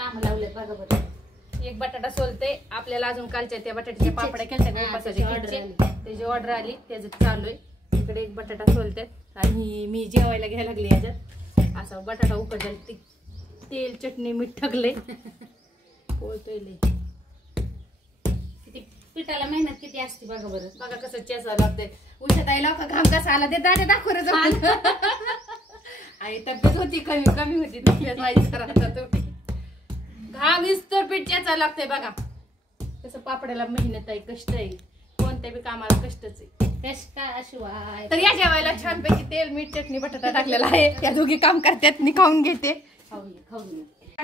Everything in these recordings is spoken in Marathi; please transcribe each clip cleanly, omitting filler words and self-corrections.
काम लावले बघा बरं. एक बटाटा सोलते आपल्याला. अजून कालच्या त्या बटाट्याच्या पापड्या केल्या त्याची ऑर्डर आली, त्याचं चालू आहे. इकडे एक बटाटा सोलतात आणि मी जेवायला घ्यायला लागले. याच्यात असा बटाटा उकडला, तेल चटणी मीठ ठगले. पोळतोय किती पिठाला मेहनत किती असते बघा बरं. बघा कसं चेसा लागते. उशात आईला का घाम कसा आला ते दादा दाखवलं जाऊन. आणि तब्येत होती कमी होती तब्येत व्हायची तुम्ही. घाम तर पीठ चेचा लागतंय बघा. कसं पापड्याला मेहनत आहे, कष्ट आहे. कोणत्या बी कामाला कष्टच आहे. कष्टाशिवाय तर या जेवायला छानपैकी तेल मीठ चटणी बटाटा टाकलेला आहे. या दोघी काम करतात, मी खाऊन घेते. खाऊन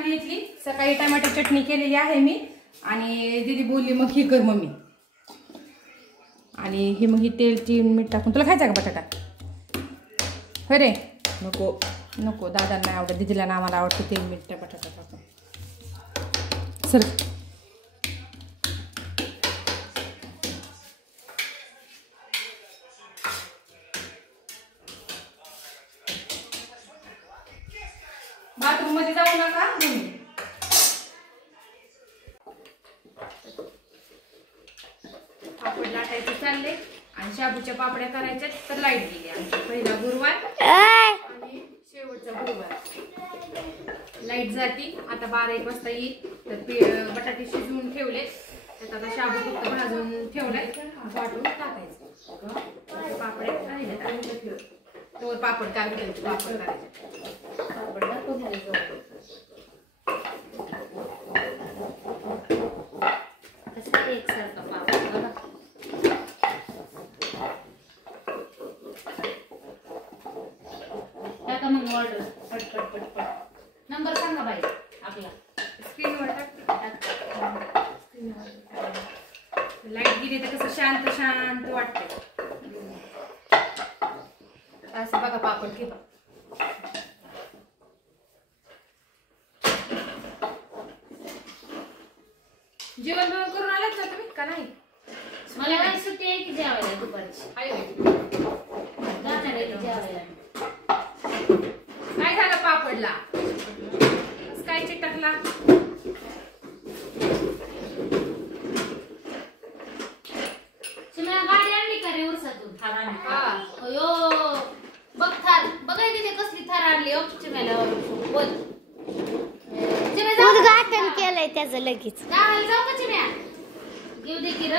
घेतली. सकाळी टमाटर चटणी केलेली आहे मी. आणि दीदी बोलली मग ही कर मम्मी. आणि ही मग ही तेल चीन मीठ टाकून. तुला खायचा का बटाटा? होय रे. नको नको, दादा नाही आवडत, दीदीला ना आम्हाला आवडतं तेल मीठ बटाटा टाकून. सर बाथरूम मध्ये जाऊ नका. पापड लाटायचे चालले आणि शाबूच्या पापड्या करायच्या. तर लाईट गेली आमची. पहिला गुरुवार आणि शेवटचा गुरुवार लाईट जाती. आता 12-1 वाजता येईल. तर बटाटे शिजवून ठेवले. त्यात आता शाबू फक्त भाजून ठेवलाय, वाटून टाकायचं. पापड्या राहिले तोवर पापड काय करायचे, पापड करायचे. पापड दाखवून कसं एकसारखा पापड बघा. टाका मग ऑर्डर पटपट. नंबर सांगा बाई आपला. स्क्रीनवर लाईट गेली तर कसं शांत शांत वाटते. असं बघा पापड घेतो. जेवण बिवण करून आलात ना तुम्ही का नाही? मला काय सुट्टी आहे की जेवायला दुपारची? जाणार आहे की जेवायला. काय झालं पापडला? काय चिटकला? चिमण्या गाडी आणली का रे उरसातून? थार आणली. अयो बघ थार. बघाय तिथे कसली थार आणली. चिमण्याला बोल. उद्घाटन केलंय त्याचं लगेच. जाऊ का चिमण्या? घेऊ दे की र.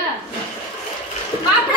पापड